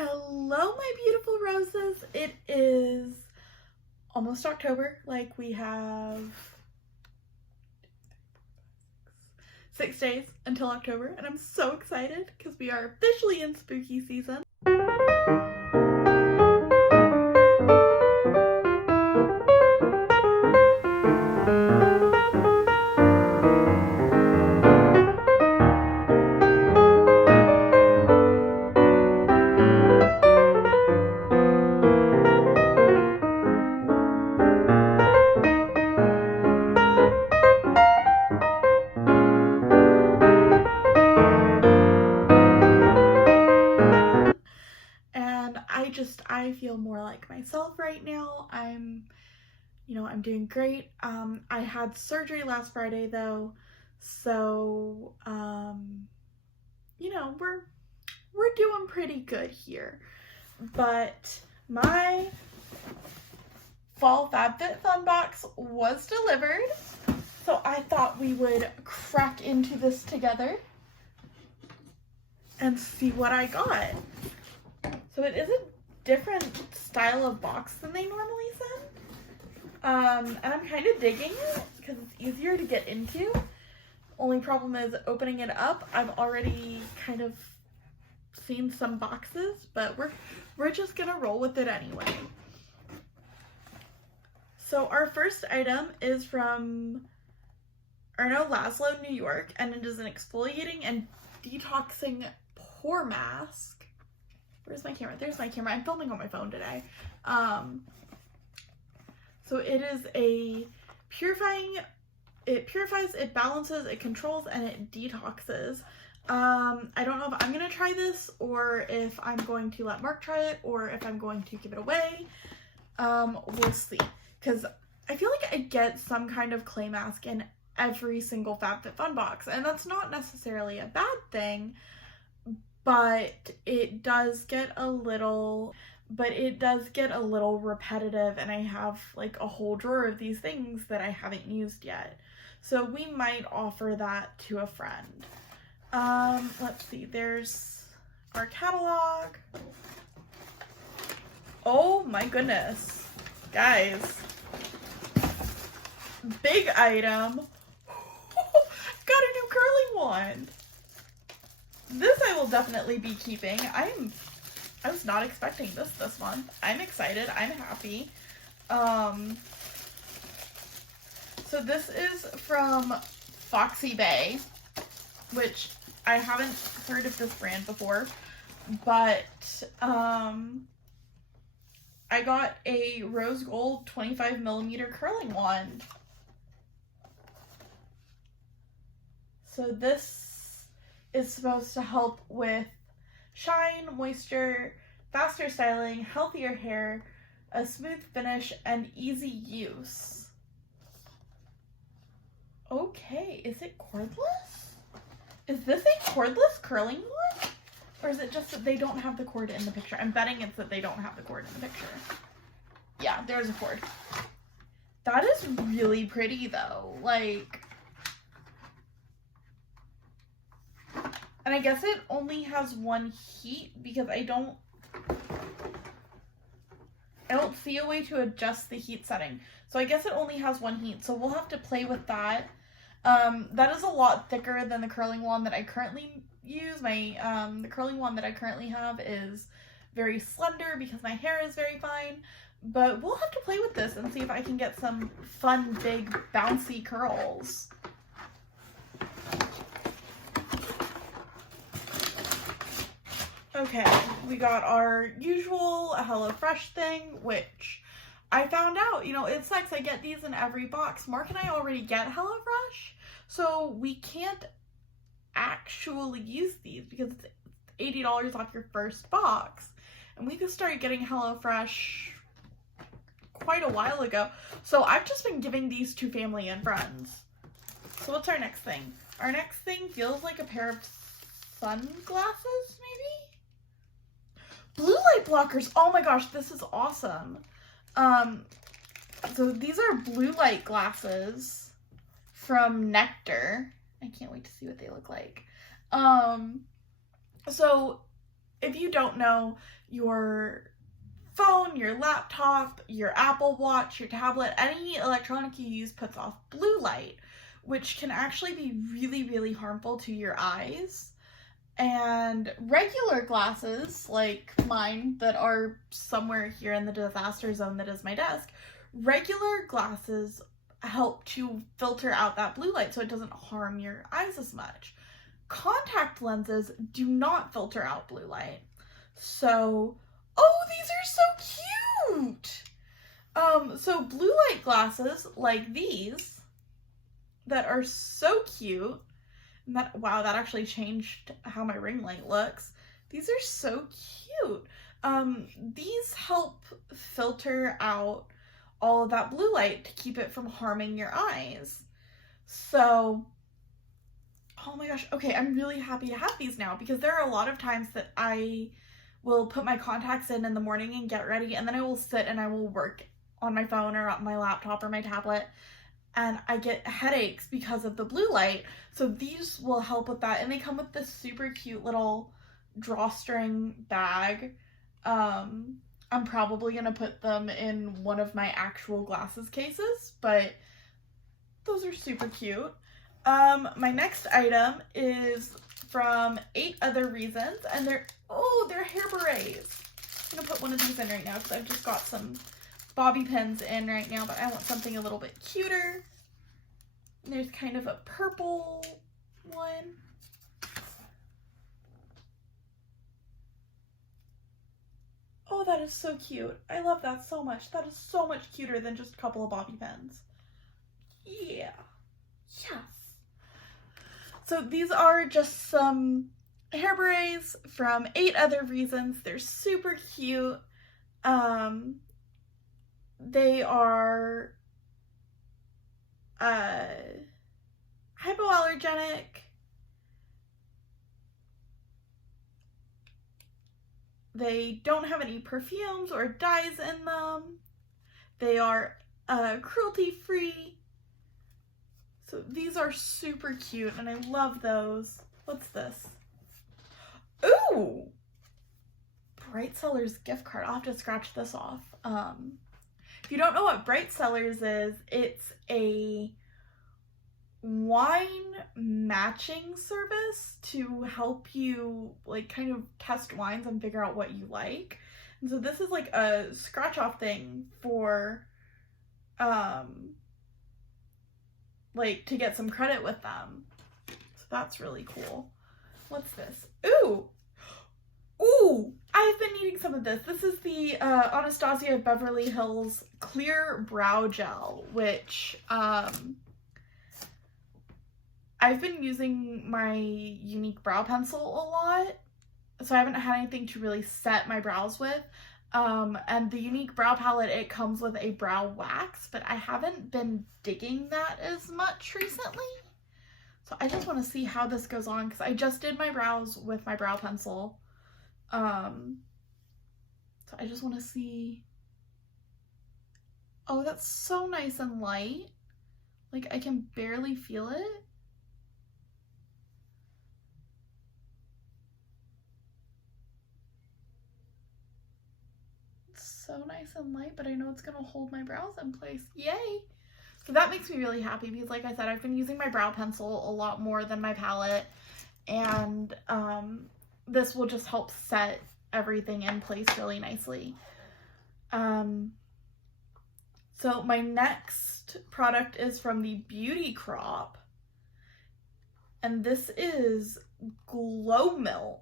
Hello, my beautiful roses. It is almost October. Like, we have 6 days until October, and I'm so excited because we are officially in spooky season. I feel more like myself right now. I'm doing great. I had surgery last Friday though, so we're doing pretty good here. But my fall FabFitFun box was delivered, so I thought we would crack into this together and see what I got. So it is a different style of box than they normally send. And I'm kind of digging it because it's easier to get into. Only problem is opening it up. I've already kind of seen some boxes, but we're just gonna roll with it anyway. So our first item is from Laszlo, New York, and it is an exfoliating and detoxing pore mask. Where's my camera? There's my camera. I'm filming on my phone today. So it is a it purifies, it balances, it controls, and it detoxes. I don't know if I'm going to try this or if I'm going to let Mark try it or if I'm going to give it away. We'll see. Because I feel like I get some kind of clay mask in every single FabFitFun box, and that's not necessarily a bad thing. But it does get a little repetitive, and I have like a whole drawer of these things that I haven't used yet. So we might offer that to a friend. Let's see, there's our catalog. Oh my goodness. Guys. Big item. Got a new curling wand. This I will definitely be keeping. I was not expecting this month. I'm excited. I'm happy. So this is from Foxy Bay, which I haven't heard of this brand before, but I got a rose gold 25mm curling wand. So this is supposed to help with shine, moisture, faster styling, healthier hair, a smooth finish, and easy use. Okay, is it cordless? Is this a cordless curling wand? Or is it just that they don't have the cord in the picture? I'm betting it's that they don't have the cord in the picture. Yeah, there's a cord. That is really pretty though. Like, and I guess it only has one heat because I don't see a way to adjust the heat setting. So I guess it only has one heat. So we'll have to play with that. That is a lot thicker than the curling wand that I currently use. The curling wand that I currently have is very slender because my hair is very fine. But we'll have to play with this and see if I can get some fun, big, bouncy curls. Okay, we got our usual HelloFresh thing, which I found out, it sucks. I get these in every box. Mark and I already get HelloFresh, so we can't actually use these because it's $80 off your first box. And we just started getting HelloFresh quite a while ago. So I've just been giving these to family and friends. So what's our next thing? Our next thing feels like a pair of sunglasses, maybe? Blue light blockers. Oh my gosh, this is awesome. So these are blue light glasses from Nectar. I can't wait to see what they look like. So if you don't know, your phone, your laptop, your Apple Watch, your tablet, any electronic you use puts off blue light, which can actually be really, really harmful to your eyes. And regular glasses, like mine, that are somewhere here in the disaster zone that is my desk, regular glasses help to filter out that blue light so it doesn't harm your eyes as much. Contact lenses do not filter out blue light. So, oh, these are so cute! So blue light glasses like these that are so cute. Wow, that actually changed how my ring light looks. These are so cute. These help filter out all of that blue light to keep it from harming your eyes. So, oh my gosh, okay, I'm really happy to have these now because there are a lot of times that I will put my contacts in the morning and get ready, and then I will sit and I will work on my phone or on my laptop or my tablet, and I get headaches because of the blue light. So these will help with that. And they come with this super cute little drawstring bag. I'm probably going to put them in one of my actual glasses cases, but those are super cute. My next item is from 8 Other Reasons, and they're hair berets. I'm going to put one of these in right now because I've just got some bobby pins in right now, but I want something a little bit cuter. And there's kind of a purple one. Oh, that is so cute. I love that so much. That is so much cuter than just a couple of bobby pins. Yeah. Yes. So these are just some hair berets from 8 Other Reasons. They're super cute. They are hypoallergenic. They don't have any perfumes or dyes in them. They are cruelty-free. So these are super cute and I love those. What's this? Ooh! Bright Cellars gift card. I'll have to scratch this off. If you don't know what Bright Cellars is, it's a wine matching service to help you like kind of test wines and figure out what you like. And so this is like a scratch off thing for like to get some credit with them. So that's really cool. What's this? Ooh! Ooh! I've been needing some of this. This is the Anastasia Beverly Hills Clear Brow Gel, which I've been using my Unique Brow Pencil a lot, so I haven't had anything to really set my brows with. And the Unique Brow Palette, it comes with a brow wax, but I haven't been digging that as much recently. So I just want to see how this goes on, because I just did my brows with my brow pencil. So I just want to see. Oh, that's so nice and light. Like, I can barely feel it. It's so nice and light, but I know it's gonna hold my brows in place. Yay! So that makes me really happy because, like I said, I've been using my brow pencil a lot more than my palette, and this will just help set everything in place really nicely. So my next product is from the Beauty Crop, and this is Glow Milk.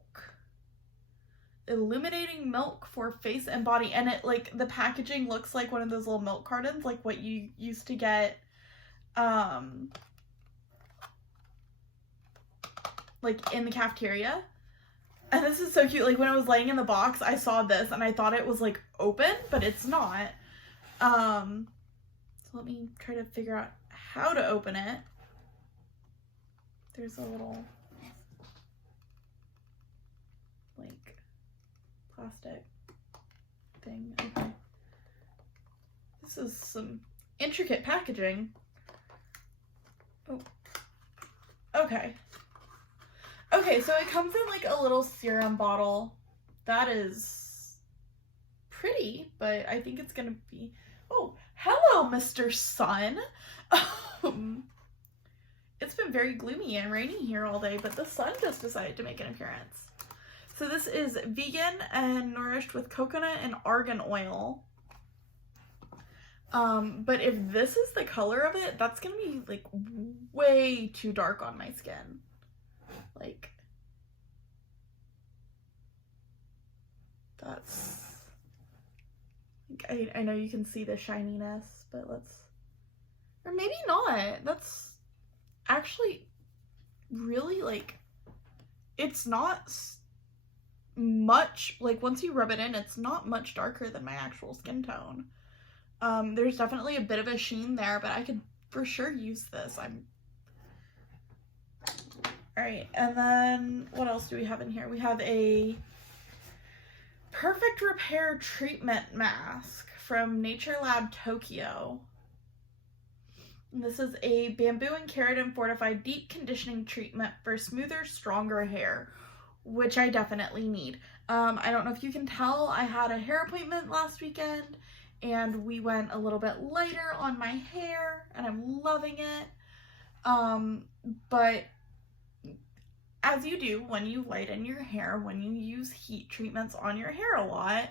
Illuminating milk for face and body, and it, like, the packaging looks like one of those little milk cartons, like what you used to get like in the cafeteria. And this is so cute. Like, when I was laying in the box, I saw this and I thought it was like open, but it's not. So let me try to figure out how to open it. There's a little like plastic thing. Okay. This is some intricate packaging. Oh. Okay. Okay, so it comes in like a little serum bottle. that is pretty, but I think it's gonna be, oh, hello, Mr. Sun. It's been very gloomy and rainy here all day, but the sun just decided to make an appearance. So this is vegan and nourished with coconut and argan oil. But if this is the color of it, that's gonna be like way too dark on my skin. Like, that's, I know you can see the shininess, but let's, or maybe not. That's actually really, like, it's not much, like, once you rub it in, it's not much darker than my actual skin tone. There's definitely a bit of a sheen there, but I could for sure use this. Alright, and then what else do we have in here? We have a Perfect Repair Treatment Mask from Nature Lab Tokyo. This is a bamboo and keratin fortified deep conditioning treatment for smoother, stronger hair, which I definitely need. I don't know if you can tell, I had a hair appointment last weekend and we went a little bit lighter on my hair and I'm loving it. But as you do when you lighten your hair, when you use heat treatments on your hair a lot,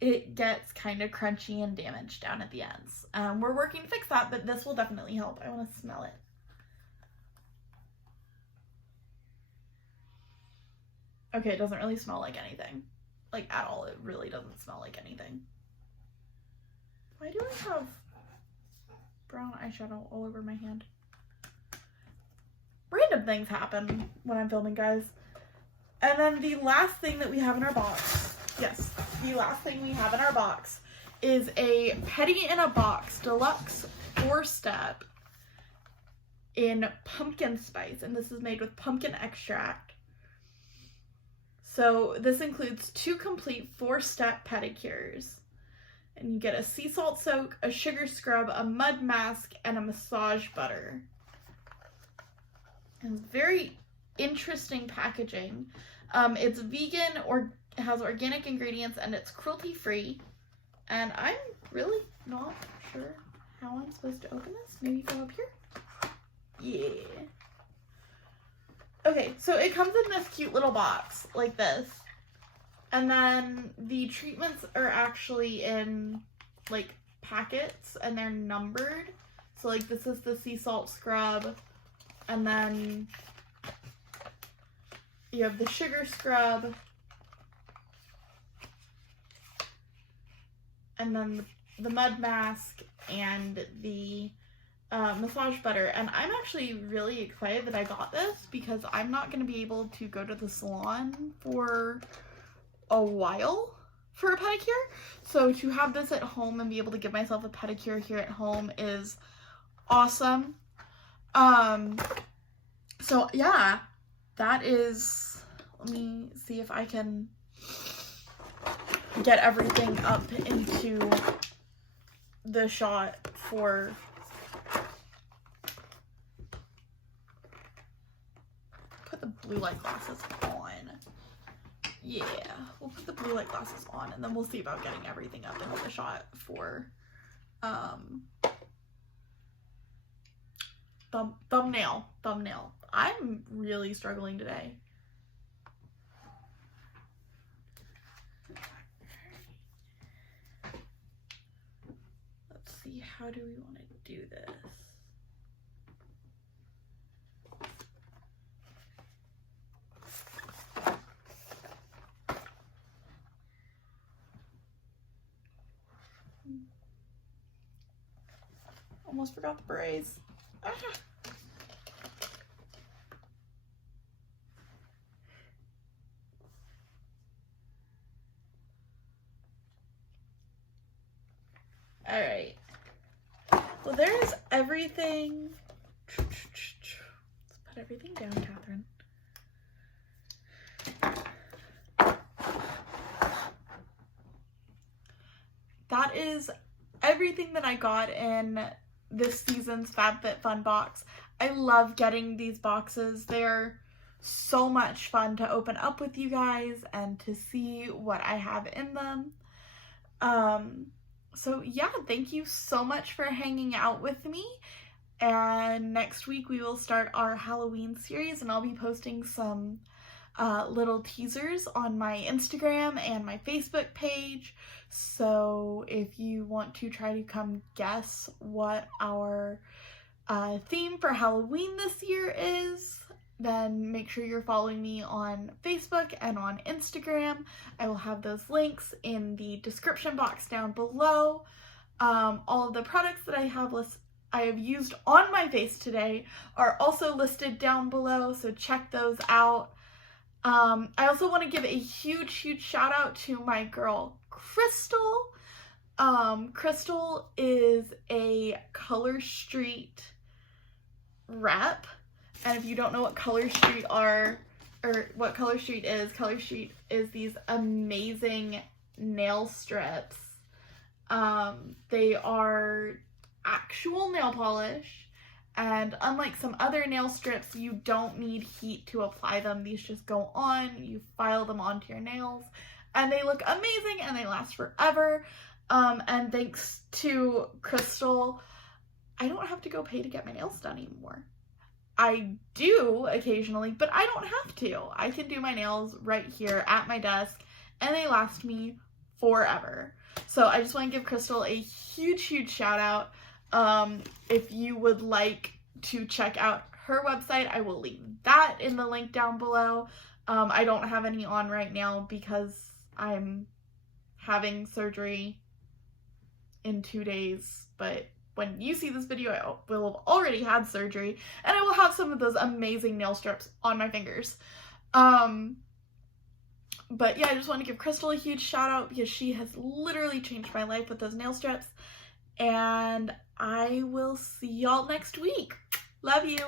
it gets kind of crunchy and damaged down at the ends. We're working to fix that, but this will definitely help. I want to smell it. Okay, it doesn't really smell like anything. Like, at all. It really doesn't smell like anything. Why do I have brown eyeshadow all over my hand? Random things happen when I'm filming, guys. And then the last thing that we have in our box, yes, the last thing we have in our box is a Petty in a Box Deluxe 4-step in pumpkin spice, and this is made with pumpkin extract. So this includes 2 complete 4-step pedicures. And you get a sea salt soak, a sugar scrub, a mud mask, and a massage butter. And very interesting packaging. It's vegan, or has organic ingredients, and it's cruelty-free. And I'm really not sure how I'm supposed to open this. Maybe go up here? Yeah. Okay, so it comes in this cute little box, like this. And then the treatments are actually in, like, packets, and they're numbered. So, like, this is the sea salt scrub, and then you have the sugar scrub, and then the mud mask, and the massage butter. And I'm actually really excited that I got this, because I'm not going to be able to go to the salon for a while for a pedicure. So to have this at home and be able to give myself a pedicure here at home is awesome. So yeah, that is, let me see if I can get everything up into the shot for put the blue light glasses on. Yeah, we'll put the blue light glasses on, and then we'll see about getting everything up into the shot for thumbnail. I'm really struggling today. Let's see, how do we want to do this? Almost forgot the berets. Ah. All right. Well, there's everything. Let's put everything down, Catherine. That is everything that I got in this season's FabFitFun box. I love getting these boxes. They're so much fun to open up with you guys and to see what I have in them. So yeah, thank you so much for hanging out with me. And next week we will start our Halloween series, and I'll be posting some little teasers on my Instagram and my Facebook page. So if you want to try to come guess what our theme for Halloween this year is, then make sure you're following me on Facebook and on Instagram. I will have those links in the description box down below. All of the products that I have used on my face today are also listed down below, so check those out. I also want to give a huge shout out to my girl Crystal. Crystal is a Color Street rep, and if you don't know what Color Street is these amazing nail strips. They are actual nail polish, and unlike some other nail strips, you don't need heat to apply them. These just go on, you file them onto your nails, and they look amazing and they last forever. And thanks to Crystal, I don't have to go pay to get my nails done anymore. I do occasionally, but I don't have to. I can do my nails right here at my desk, and they last me forever. So I just want to give Crystal a huge shout out. If you would like to check out her website, I will leave that in the link down below. I don't have any on right now because I'm having surgery in 2 days, but when you see this video, I will have already had surgery, and I will have some of those amazing nail strips on my fingers. But yeah, I just want to give Crystal a huge shout out because she has literally changed my life with those nail strips. And I will see y'all next week. Love you.